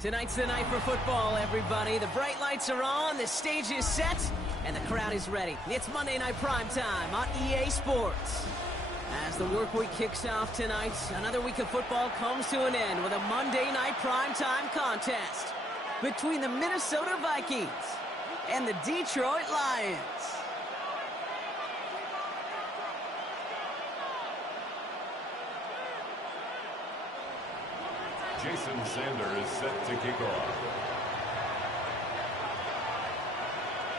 Tonight's the night for football, everybody. The bright lights are on, the stage is set, and the crowd is ready. It's Monday Night Primetime on EA Sports. As the work week kicks off tonight, another week of football comes to an end with a Monday Night Primetime contest between the Minnesota Vikings and the Detroit Lions. Jason Sander is set to kick off.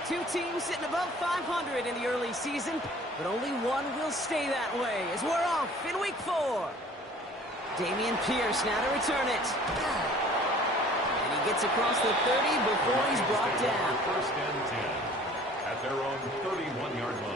Two teams sitting above 500 in the early season, but only one will stay that way as we're off in week 4. Dameon Pierce now to return it. And he gets across the 30 before he's brought down. First and 10 at their own 31-yard line.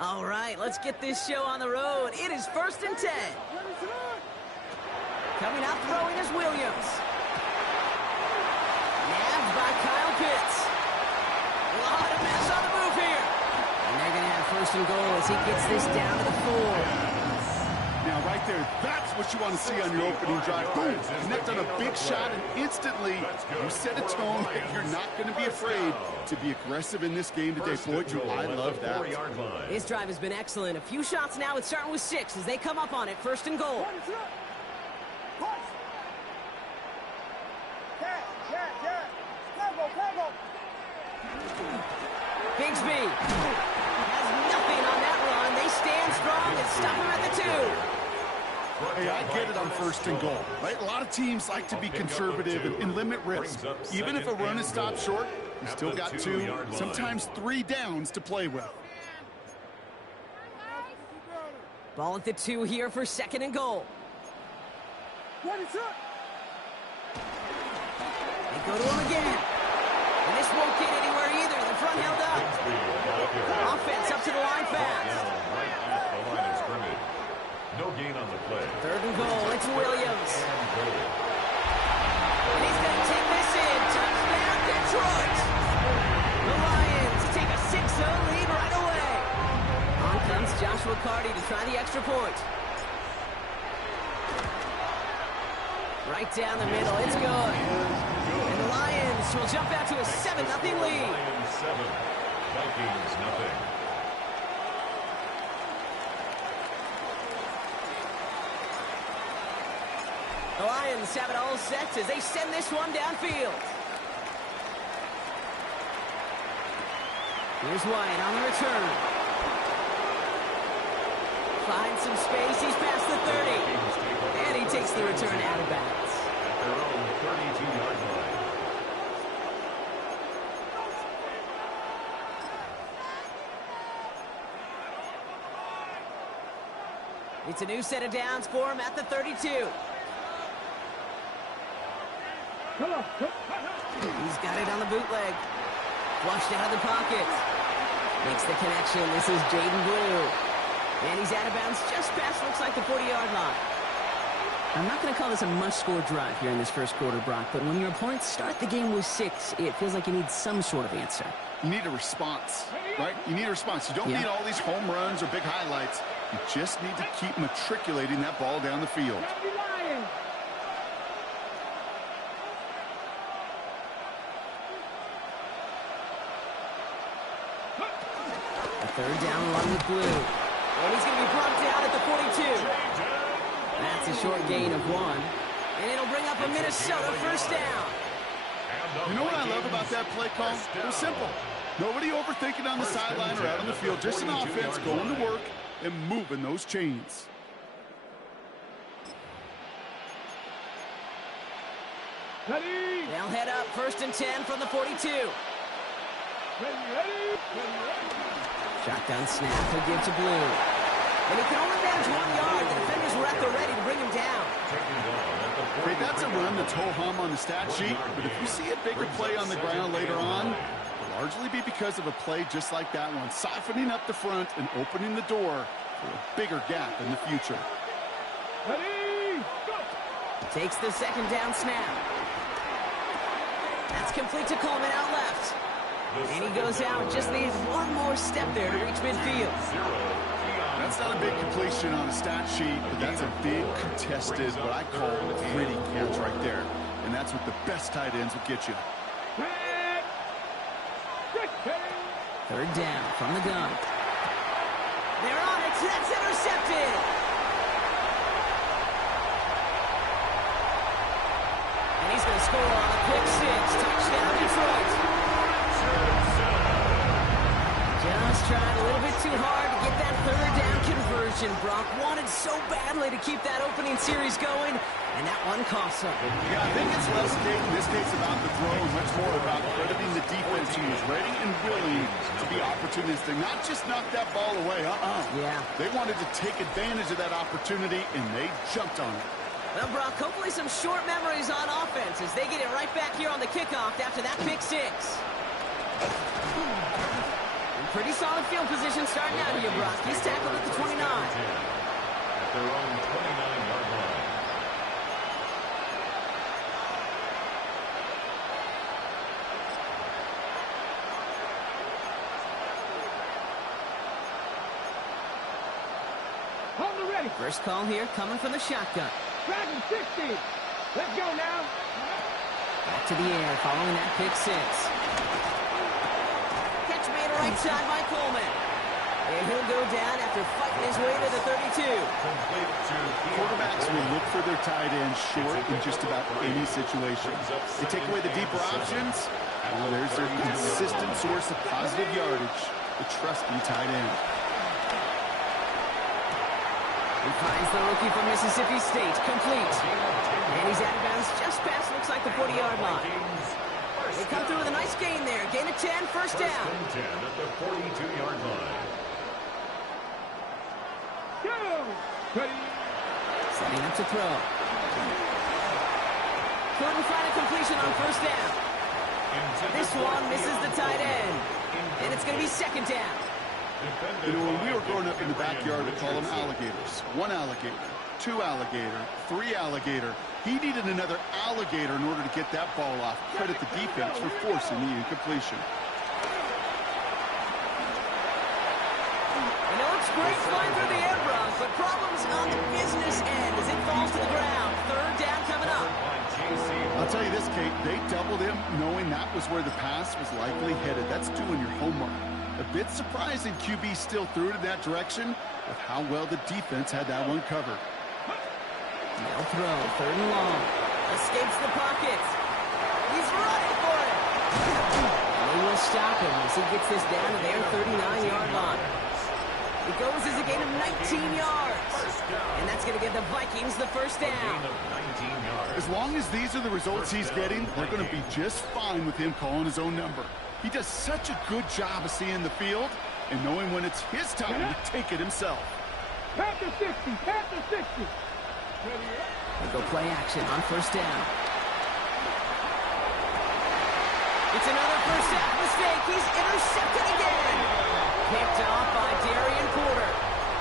All right, let's get this show on the road. It is first and 10. Coming out throwing is Williams. Nabbed by Kyle Pitts. A lot of mess on the move here. And they're going to have first and goal as he gets this down to the 4. Now, right there, that's what you want to see on your opening drive. Boom! Connect on a big shot, and instantly you set a tone that you're not going to be afraid to be aggressive in this game today. Boy, do I love that. His drive has been excellent. A few shots now. It's starting with 6 as they come up on it. First and goal. Bigsby has nothing on that run. They stand strong and stop him at the 2. Hey, I get it on first and goal, right? A lot of teams like to be conservative and limit risk. Even if a run is stopped short, you still got 2, sometimes 3 downs to play with. Ball at the 2 here for second and goal. They go to him again. And this won't get anywhere either. The front held up. Offense up to the line fast. Right at the line of scrimmage. No gain on the play. Third and goal. It's Williams. And he's going to take this in. Touchdown, Detroit. The Lions take a 6-0 lead right away. On comes Joshua Carty to try the extra point. Right down the middle. It's good. And the Lions will jump out to a 7-0 lead. Lions 7, Vikings nothing. The Lions have it all set as they send this one downfield. Here's Wyatt on the return. Finds some space. He's past the 30. And he takes the return out of bounds. At their own 32-yard line. It's a new set of downs for him at the 32. He's got it on the bootleg. Flushed out of the pocket. Makes the connection. This is Jaden Blue. And he's out of bounds just past, looks like, the 40-yard line. I'm not going to call this a must-score drive here in this first quarter, Brock, but when your opponents start the game with 6, it feels like you need some sort of answer. You need a response, right? You need a response. You don't need all these home runs or big highlights. You just need to keep matriculating that ball down the field. Third down along with Blue. And he's going to be brought down at the 42. That's a short gain of 1. And it'll bring up a Minnesota first down. You know what I love about that play call? It was simple. Nobody overthinking on the sideline or out on the field. Just an offense going to work and moving those chains. They'll head up first and 10 from the 42. Shotgun snap, he'll give to Blue. And he can only manage 1 yard. The defenders were at the ready to bring him down. Hey, that's a run that's ho-hum on the stat sheet, but if you see a bigger play on the ground later on, it'll largely be because of a play just like that one, softening up the front and opening the door for a bigger gap in the future. Takes the second down snap. That's complete to Coleman out left. And he goes out. Just needs one more step there to reach midfield. That's not a big completion on a stat sheet, but that's a big contested, what I call a gritty catch right there. And that's what the best tight ends will get you. Third down from the gun. They're on it. That's intercepted. And he's going to score on a pick six. Touchdown, Detroit. Just tried a little bit too hard to get that third down conversion. Brock wanted so badly to keep that opening series going, and that one cost him. Yeah, I think it's less in this case about the throw and much more about crediting the defense who was ready and willing to be opportunistic, not just knock that ball away. Yeah. They wanted to take advantage of that opportunity, and they jumped on it. Well, Brock, hopefully some short memories on offense as they get it right back here on the kickoff after that pick six. Pretty solid field position starting out here, Brock. He's tackled at the 29. At their own 29-yard line. Hold it ready. First call here coming from the shotgun. Dragon 60. Let's go now. Back to the air following that pick six. Catch made right side by Coleman. And he'll go down after fighting his way to the 32. Quarterbacks will look for their tight end short in just about any situation. They take away the deeper options, well, there's their consistent source of positive yardage, the trusty tight end. He finds the rookie from Mississippi State, complete. And he's out of bounds just past, looks like the 40-yard line. They come through with a nice gain there. Gain of 10, first down. First and 10 at the 42-yard line. Setting up to throw. Couldn't find a completion on first down. This one misses the tight end. And it's going to be second down. You know, when we were growing up in the backyard, we call them alligators. One alligator, two alligator, three alligator. He needed another alligator in order to get that ball off. Credit the defense for forcing the incompletion. I know it's great flying through the air, Brock, but problems on the business end as it falls to the ground. Third down coming up. I'll tell you this, Kate, they doubled him knowing that was where the pass was likely headed. That's doing your homework. A bit surprising QB still threw it in that direction with how well the defense had that one covered. Now throw, third and long. Escapes the pocket. He's running for it. And they will stop him as he gets this down to their 39-yard line. It goes as a gain of 19 yards. And that's going to give the Vikings the first down. As long as these are the results he's getting, they're going to be just fine with him calling his own number. He does such a good job of seeing the field and knowing when it's his time to take it himself. Panther 60, Panther 60. They go play action on first down. It's another first half mistake. He's intercepted again. Picked off by Darian Porter.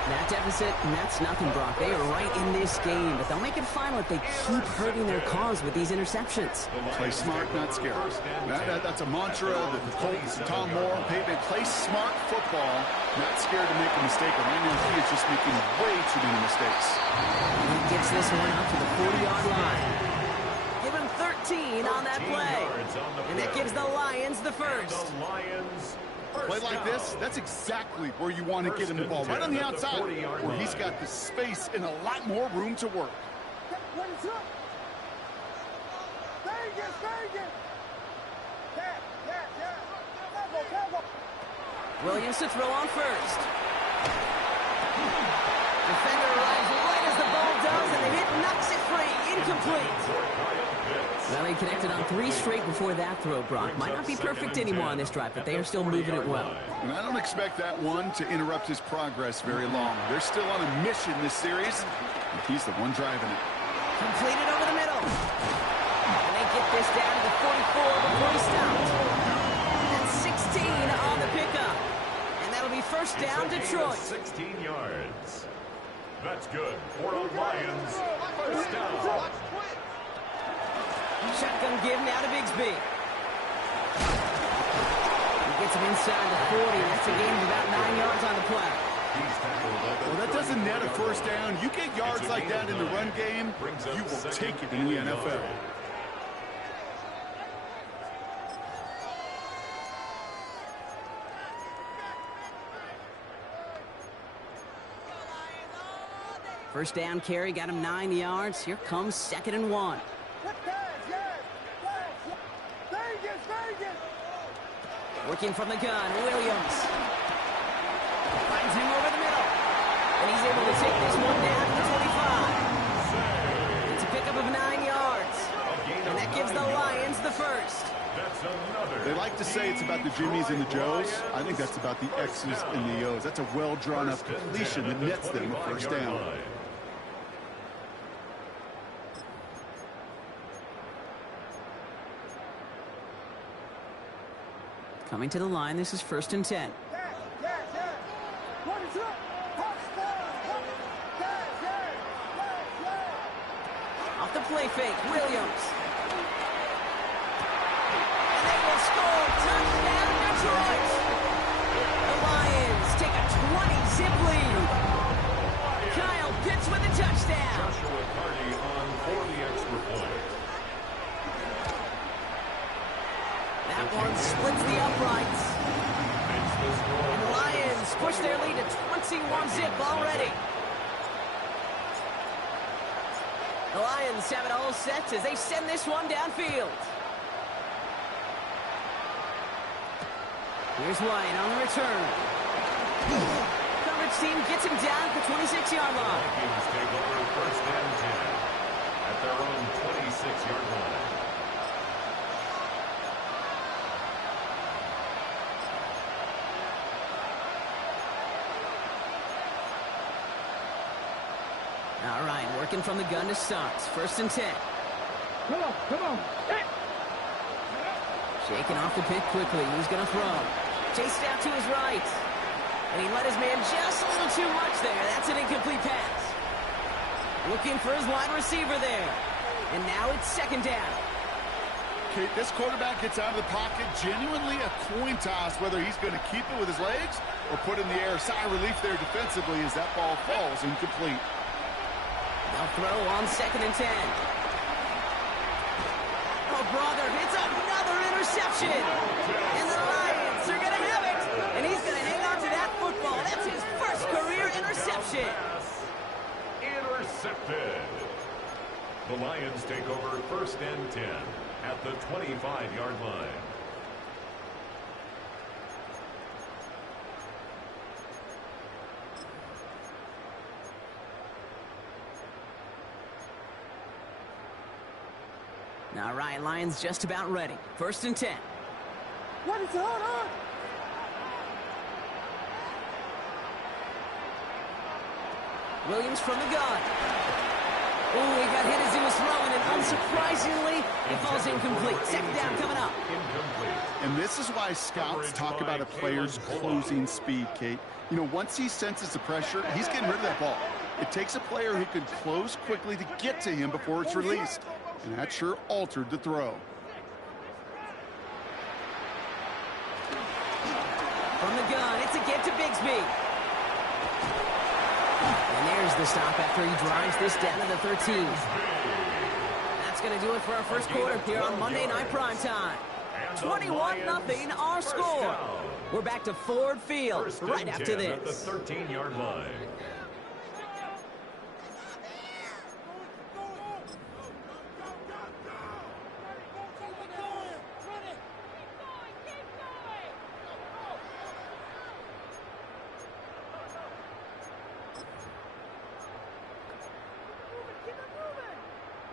That deficit, and that's nothing, Brock. They are right in this game, but they'll make it final if they keep hurting their cause with these interceptions. Play smart, not scared. That's a mantra that the Colts and Tom Moore paid. They play smart football, not scared to make a mistake. And right now, he is just making way too many mistakes. And he gets this one out to the 40-yard line. Give him 13 on that play. And that gives the Lions the first. Play like this, that's exactly where you want to get him the ball. Right on the outside, where he's got the space and a lot more room to work. Williams to throw on first. Defender arrives right as the ball does, and the hit knocks it free. Incomplete. Well, he connected on 3 straight before that throw, Brock. Might not be perfect anymore on this drive, but they are still moving it well. And I don't expect that one to interrupt his progress very long. They're still on a mission this series, and he's the one driving it. Completed over the middle. And they get this down to the 44 before he stopped. That's 16 on the pickup. And that'll be first down, Detroit. 16 yards. That's good for the Lions. First down. Shotgun give now to Bigsby. Gets him inside the 40. That's a gain of about 9 yards on the play. Well, that doesn't net a first down. You get yards like that in the run game, you will take it in the NFL. First down carry got him 9 yards. Here comes 2nd and 1. Working from the gun, Williams. Finds him over the middle. And he's able to take this one down to the 25. It's a pickup of 9 yards. And that gives the Lions the first. They like to say it's about the Jimmies and the Joes. I think that's about the X's and the O's. That's a well-drawn-up completion that nets them a first down. Coming to the line, this is 1st and 10. Off the play fake, Williams. And they will score. Touchdown, Detroit. The Lions take a 20-zip lead. Kyle Pitts with a touchdown. Joshua Carty on for the extra point. That one splits the uprights. And the Lions push their lead to 21-zip already. The Lions have it all set as they send this one downfield. Here's White on the return. Coverage team gets him down at the 26-yard line. Vikings take over 1st and 10 at their own 26-yard line. All right, working from the gun to start. 1st and 10. Come on. Shaking off the pick quickly. Who's going to throw? Chased out to his right. And he let his man just a little too much there. That's an incomplete pass. Looking for his wide receiver there. And now it's 2nd down. Okay, this quarterback gets out of the pocket. Genuinely a coin toss whether he's going to keep it with his legs or put in the air. Sigh of relief there defensively as that ball falls incomplete. They'll throw on 2nd and 10. Oh, brother, it's another interception. And the Lions are going to have it. And he's going to hang on to that football. That's his first career interception. Intercepted. The Lions take over 1st and 10 at the 25-yard line. All right, Lions just about ready. 1st and 10. What is going on? Williams from the gun. Oh, he got hit as he was throwing, and unsurprisingly, he falls incomplete. 2nd down coming up. And this is why scouts talk about a player's closing speed, Kate. You know, once he senses the pressure, he's getting rid of that ball. It takes a player who can close quickly to get to him before it's released. And that sure altered the throw. From the gun, it's a get to Bigsby. And there's the stop after he drives this down to the 13. That's going to do it for our first quarter here on Monday Night Primetime. 21-0 our score. We're back to Ford Field right after this. At the 13-yard line.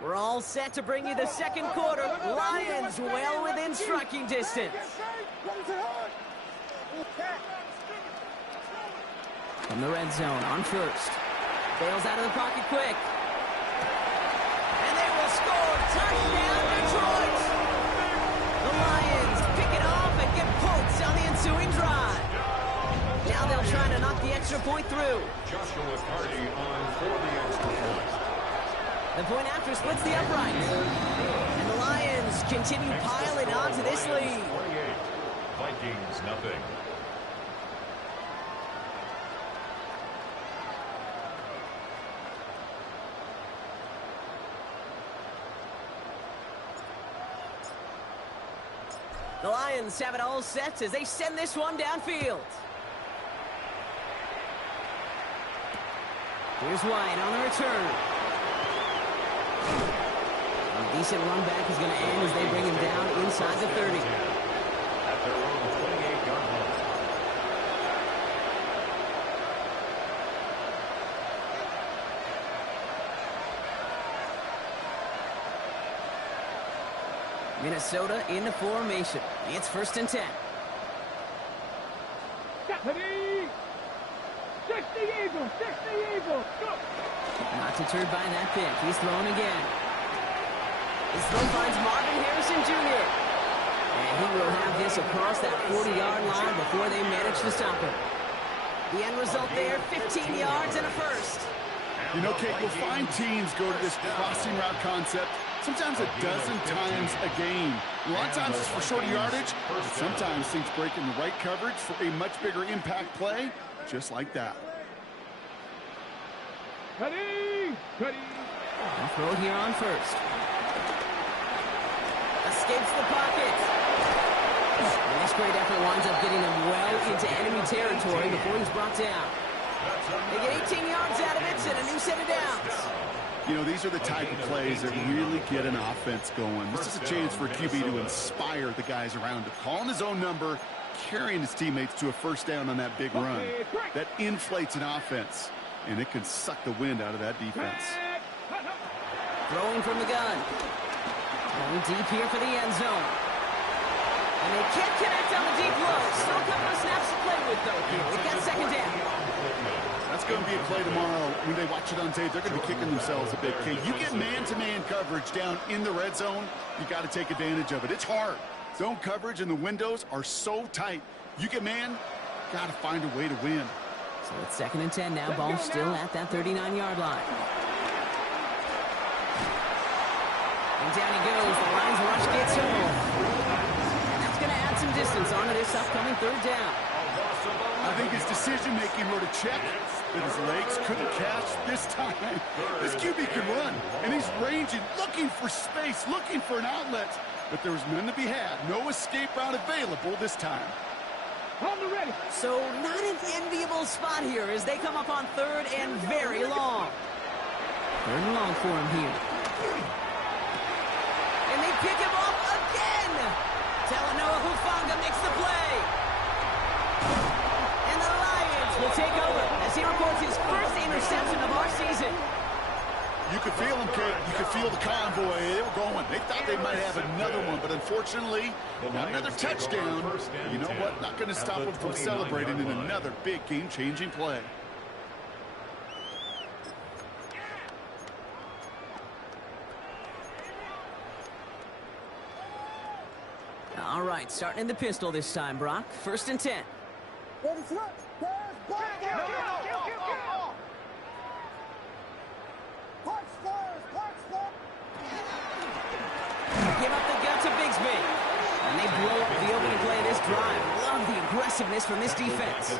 We're all set to bring you the second quarter. Lions well within striking distance. From the red zone on 1st. Bails out of the pocket quick. And they will score. Touchdown, Detroit. The Lions pick it off and get points on the ensuing drive. Now they'll try to knock the extra point through. Joshua Carty on for the extra point. The point after splits the uprights. And the Lions continue piling on to this lead. Vikings nothing. The Lions have it all set as they send this one downfield. Here's White on the return. A decent run back is going to end as they bring him down inside the 30. At their own 28-yard line. Minnesota in the formation. It's 1st and 10. Ready? 60 Eagles, 60 Eagles, go! Not deterred by that pick. He's throwing again. His throw finds Marvin Harrison Jr. And he will have this across that 40-yard line before they manage to stop him. The end result there, 15 yards and a first. You know, Kate, you'll find teams go to this crossing route concept sometimes a dozen times a game. A lot of times it's for shorter yardage, but sometimes things break in the right coverage for a much bigger impact play, just like that. Ready? Ready? I'll throw it here on first. Escapes the pocket. And this great effort winds up getting them well into enemy territory before he's brought down. They get 18 yards out of it and a new set of downs. You know, these are the type of plays that really get an offense going. This is a chance for a QB to inspire the guys around him. Calling his own number, carrying his teammates to a first down on that big run. That inflates an offense, and it can suck the wind out of that defense. Throwing from the gun. Going deep here for the end zone. And they can't connect on the deep low. Still a couple of snaps to play with, though, here. We've got 2nd down. That's going to be a play tomorrow. When they watch it on tape, they're going to be kicking themselves a bit. Okay, you get man-to-man coverage down in the red zone, you got to take advantage of it. It's hard. Zone coverage and the windows are so tight. You get man, got to find a way to win. So it's 2nd and 10 now. Ball still at that 39-yard line. And down he goes. The Lions rush gets home. And that's going to add some distance onto this upcoming 3rd down. I think his decision-making wrote a check that his legs couldn't catch this time. This QB can run, and he's ranging, looking for space, looking for an outlet. But there was none to be had. No escape route available this time. On the ready. So not an enviable spot here as they come up on 3rd and very long. 3rd and long for him here. And they pick him off again. Talanoa Hufanga makes the play. And the Lions will take over as he records his first interception of our season. You could feel them, Kate. You could feel the convoy. They were going. They thought they might have another one, but unfortunately, not another touchdown. You know what? Not going to stop them from celebrating in another big game-changing play. All right, starting in the pistol this time, Brock. 1st and 10. Give up the gut to Bigsby. And they blow up the opening play of this drive. Love the aggressiveness from this defense.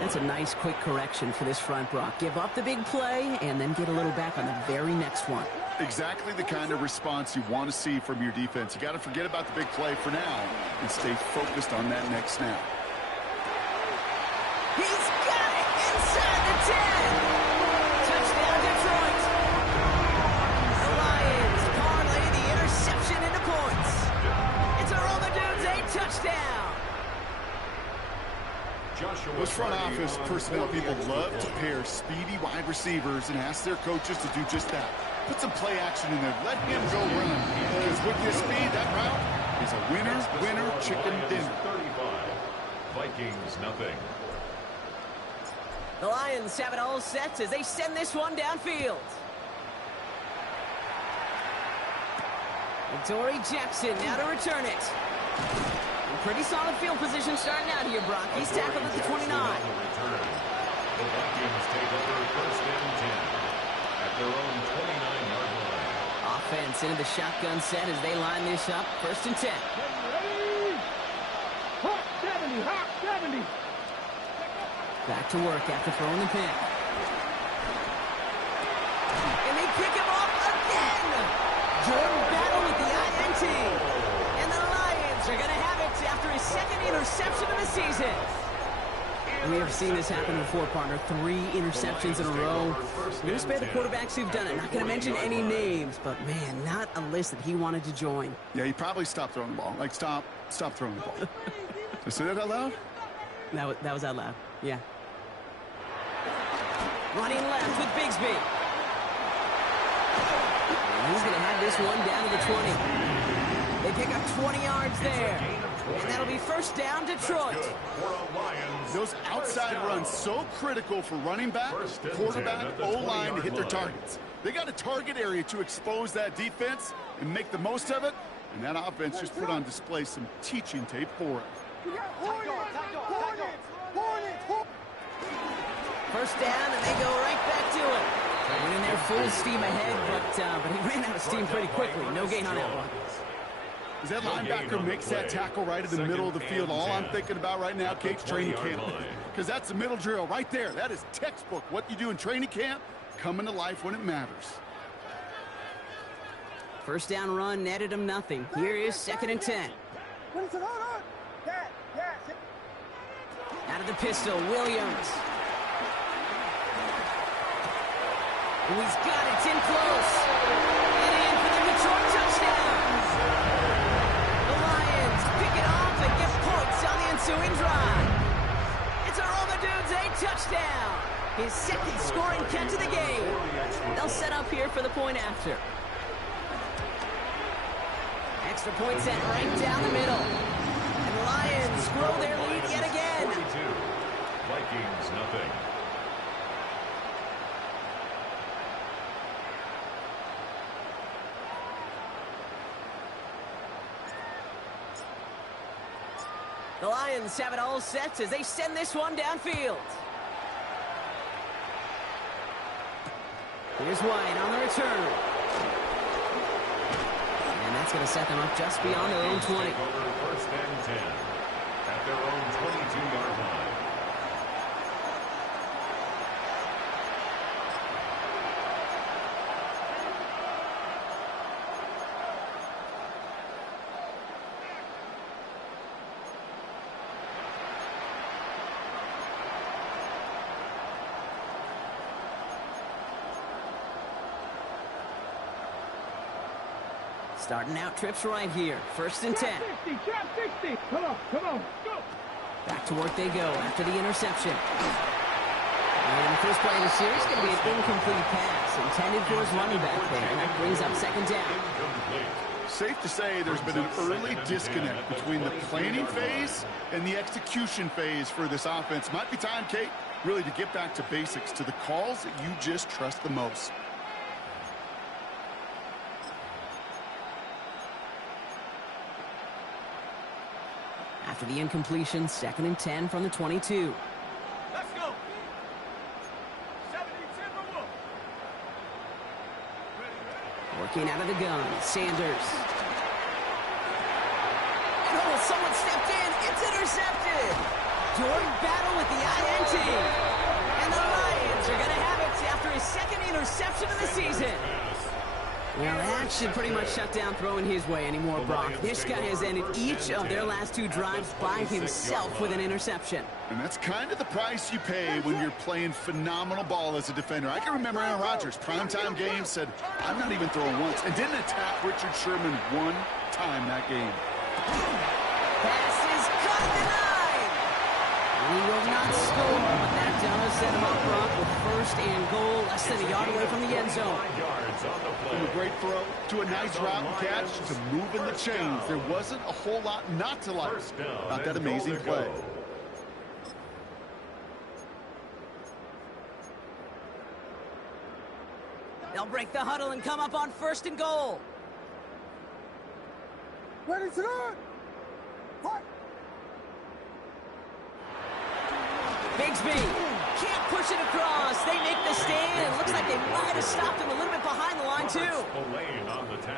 That's a nice, quick correction for this front, Brock. Give up the big play and then get a little back on the very next one. Exactly the kind of response you want to see from your defense. You got to forget about the big play for now and stay focused on that next snap. He's got it inside the 10. Touchdown, Detroit. The Lions parlay the interception into points. It's a Romadudes 8 touchdown. Those front office personnel people love to pair speedy wide receivers and ask their coaches to do just that. Put some play action in there. Let him go run. Because with his speed, that route is a winner, chicken dinner. 35. Vikings nothing. The Lions have it all set as they send this one downfield. And Dory Jackson now to return it. And pretty solid field position starting out here, Brock. He's tackled at the 29. The Vikings take over 1st and 10 at their own 29-yard line. Offense into the shotgun set as they line this up. 1st and 10. Back to work after throwing the pick. And they pick him off again. Jordan Battle with the INT. And the Lions are going to have it after his second interception of the season. We have seen this happen before, partner. 3 interceptions in a row. We're going to spare the quarterbacks who've done it. Not going to mention any names, but, man, not a list that he wanted to join. Yeah, he probably stopped throwing the ball. Like, stop throwing the ball. Did I say that out loud? That was out loud, yeah. Running left with Bigsby. And he's going to have this one down to the 20. They pick up 20 yards there. And that'll be first down, Detroit. Those outside runs so critical for running back, quarterback, O-line to hit their targets. They got a target area to expose that defense and make the most of it. And that offense just put on display some teaching tape for it. First down, and they go right back to it. Went in there full steam ahead, but he ran out of steam pretty quickly. No gain on that one. As that linebacker makes that tackle right in the middle of the field, all I'm thinking about right now, Kate's training camp. Because that's the middle drill right there. That is textbook. What you do in training camp, coming to life when it matters. First down run netted him nothing. Here is 2nd and 10. Out of the pistol, Williams. Oh, he's got it. It's in close. And in for the Detroit touchdown. The Lions pick it off and get points on the ensuing drive. It's a Roma Dudes 8 touchdown. His 2nd scoring catch of the game. They'll set up here for the point after. Extra point set right down the middle. And the Lions grow their lead yet again. 42. Vikings nothing. The Lions have it all set as they send this one downfield. Here's White on the return. And that's going to set them up just beyond their own 20. First and 10 at their own 22-yard line. Starting out trips right here. 1st and 10. Trap 60. Come on, go. Back to work they go after the interception. And the first play of the series is going to be an incomplete pass intended for his running back there. And that brings up 2nd down. Safe to say there's been an early disconnect between the planning phase and the execution phase for this offense. Might be time, Kate, really to get back to basics, to the calls that you just trust the most. After the incompletion, 2nd and 10 from the 22. Let's go. 70-10 for Working out of the gun, Sanders. And oh, someone stepped in. It's intercepted. Jordan Battle with the INT. And the Lions are going to have it after his 2nd interception of the season. Well, that should pretty much shut down throwing his way anymore, Brock. This guy has ended each of their last 2 drives by himself with an interception. And that's kind of the price you pay when you're playing phenomenal ball as a defender. I can remember Aaron Rodgers, primetime game, said, I'm not even throwing once, and didn't attack Richard Sherman one time that game. Pass is cut at the 9. He will not score, but that does set him up, Brock, with 1st and goal, less than a yard away from the end zone. From a great throw to a nice route and catch to moving the chains. There wasn't a whole lot not to like about that amazing play. They'll break the huddle and come up on 1st and goal. Ready to go. Bigsby can't push it across. They make the stand. It looks like they might have stopped him a little bit behind the line two.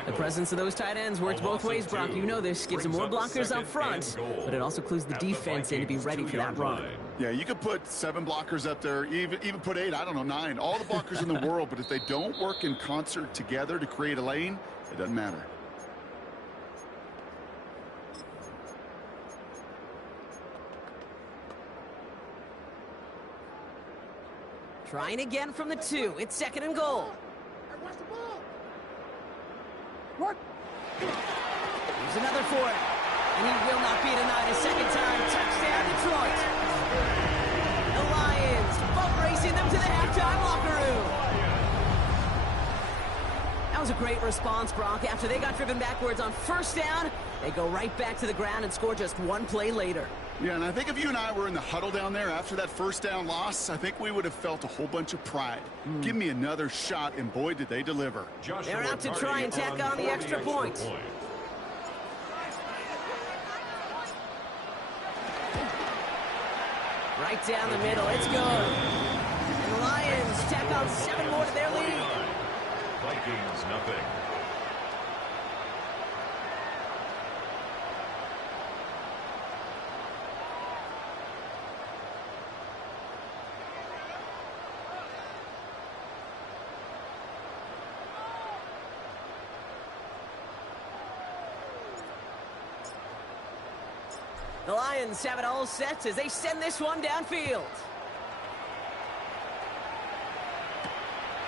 The presence of those tight ends works both ways, Brock. You know this. Gives them more blockers up front, but it also clues the defense in to be ready for that run. Yeah, you could put 7 blockers up there, even put 8, I don't know, 9. All the blockers in the world, but if they don't work in concert together to create a lane, it doesn't matter. Trying again from the 2. It's 2nd and goal. Watch the ball. What? Here's another for it. And he will not be denied a second time. Touchdown, Detroit. The Lions boat racing them to the halftime locker room. That was a great response, Brock. After they got driven backwards on first down, they go right back to the ground and score just one play later. Yeah, and I think if you and I were in the huddle down there after that first down loss, I think we would have felt a whole bunch of pride. Give me another shot, and boy, did they deliver. They're out to try and tack on the extra point. Right down the middle, it's good. And the Lions tack on 7 more to their lead. Vikings, nothing. The Lions have it all set as they send this one downfield.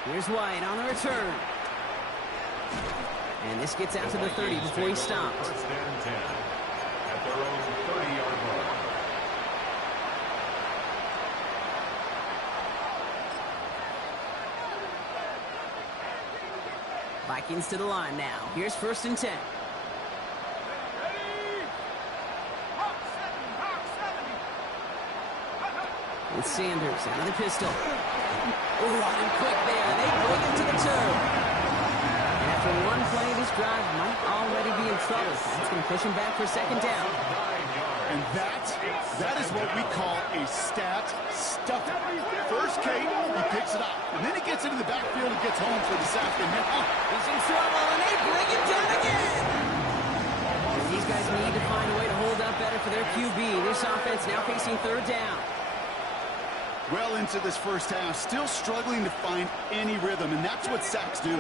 Here's White on the return. And this gets out to the 30 before he stops. First and 10 at their own 30-yard line. Vikings to the line now. Here's 1st and 10. With Sanders out of the pistol. Oh, running quick there. They bring him to the turf. And after one play, this drive might already be in trouble. That's going to push him back for 2nd down. And that is what we call a stat stuffer. First, Kate, he picks it up. And then he gets into the backfield and gets home for the sack. And he's in trouble, and they bring him down again. These guys need to find a way to hold up better for their QB. This offense now facing 3rd down. Well into this first half, still struggling to find any rhythm, and that's what sacks do.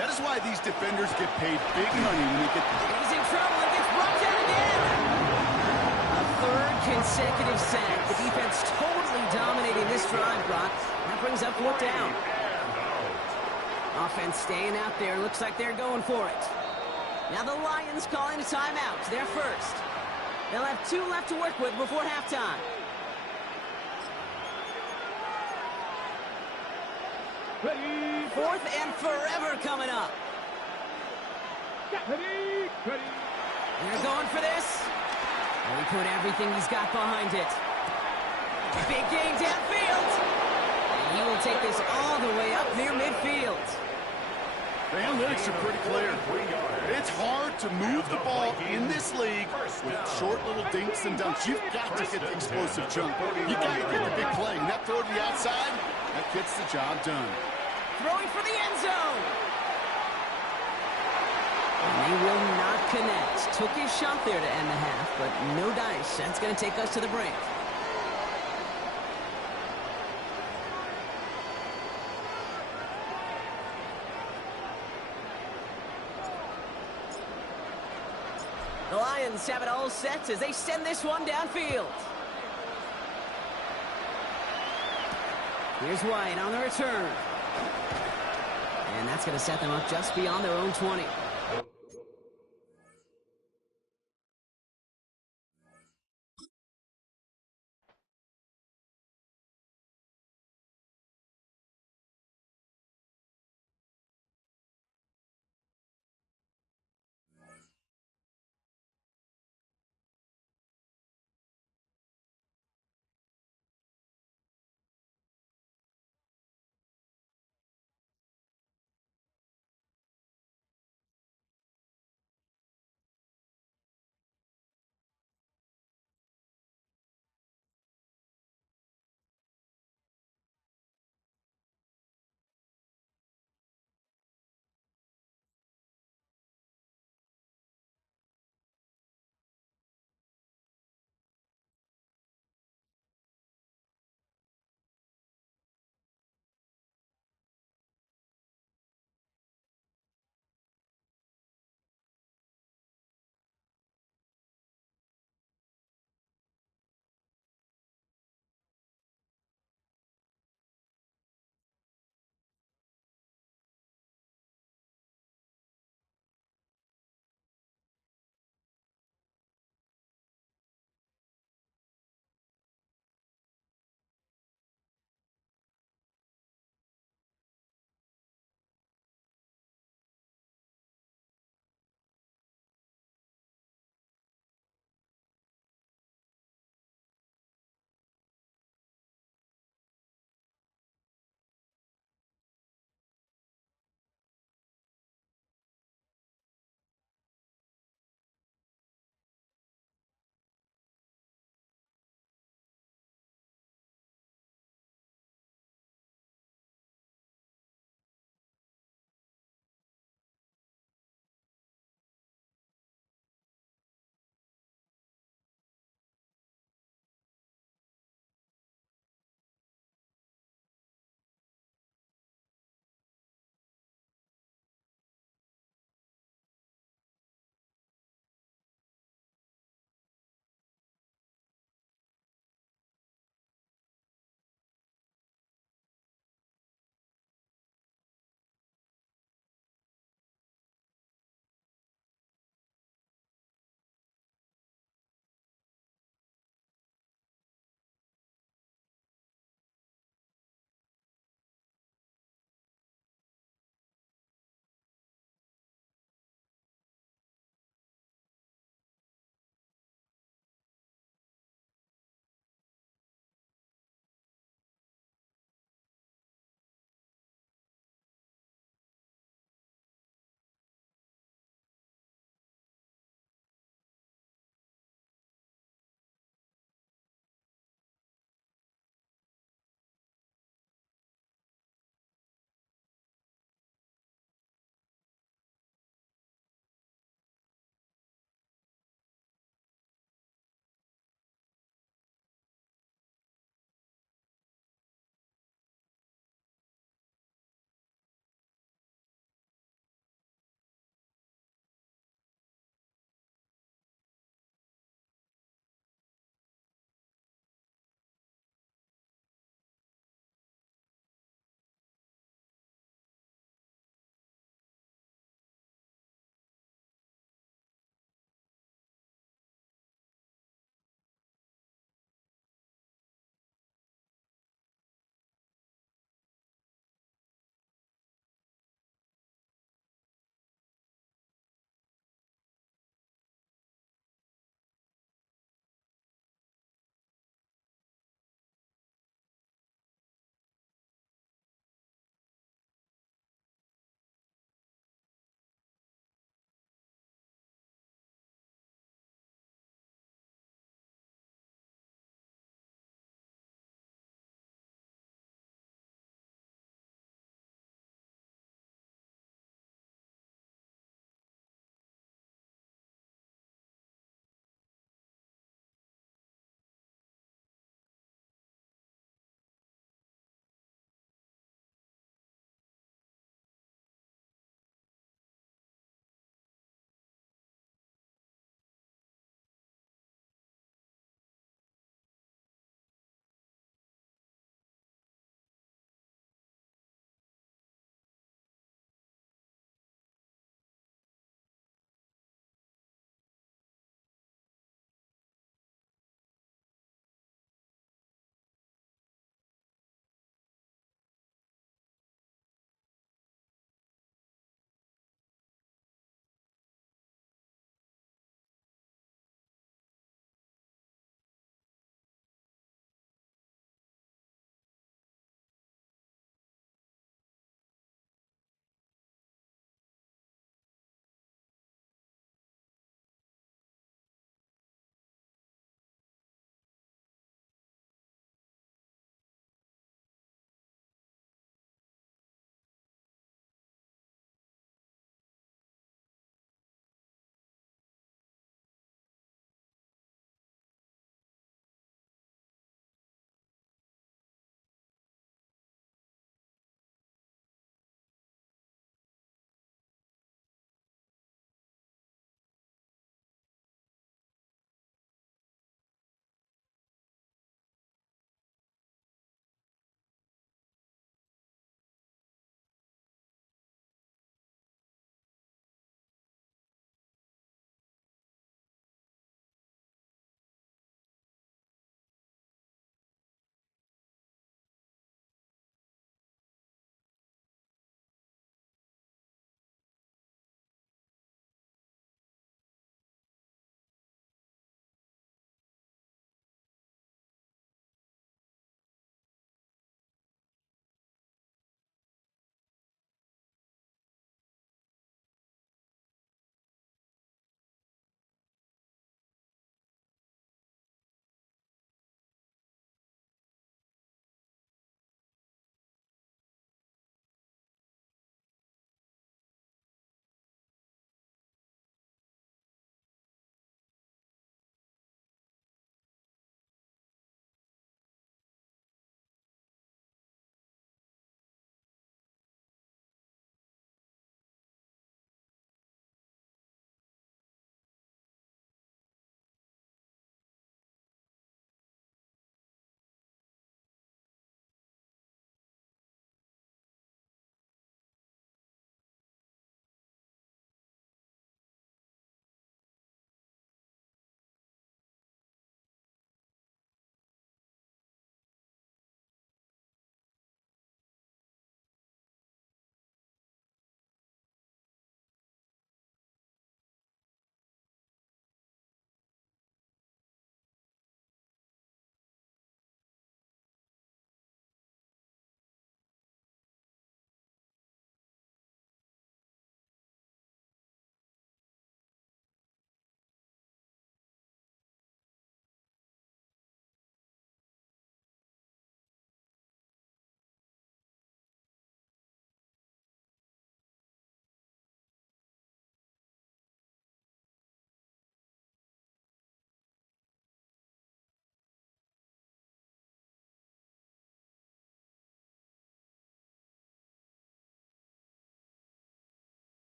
That is why these defenders get paid big money when they get... He's in trouble and gets brought down again. A 3rd consecutive sack. The defense totally dominating this drive, Brock. That brings up 4th down. Offense staying out there. Looks like they're going for it. Now the Lions calling a timeout. They're first. They'll have 2 left to work with before halftime. Ready. 4th and forever coming up. Ready. They're going for this. And he put everything he's got behind it. Big gain downfield. And he will take this all the way up near midfield. The analytics are pretty clear. It's hard to move the ball in this league with short little dinks and dunks. You've got to get the explosive jump. You've got to get the big play. And that throw to the outside, that gets the job done. Throwing for the end zone. And they will not connect. Took his shot there to end the half, but no dice. That's going to take us to the break. The Lions have it all set as they send this one downfield. Here's White on the return. And that's going to set them up just beyond their own 20.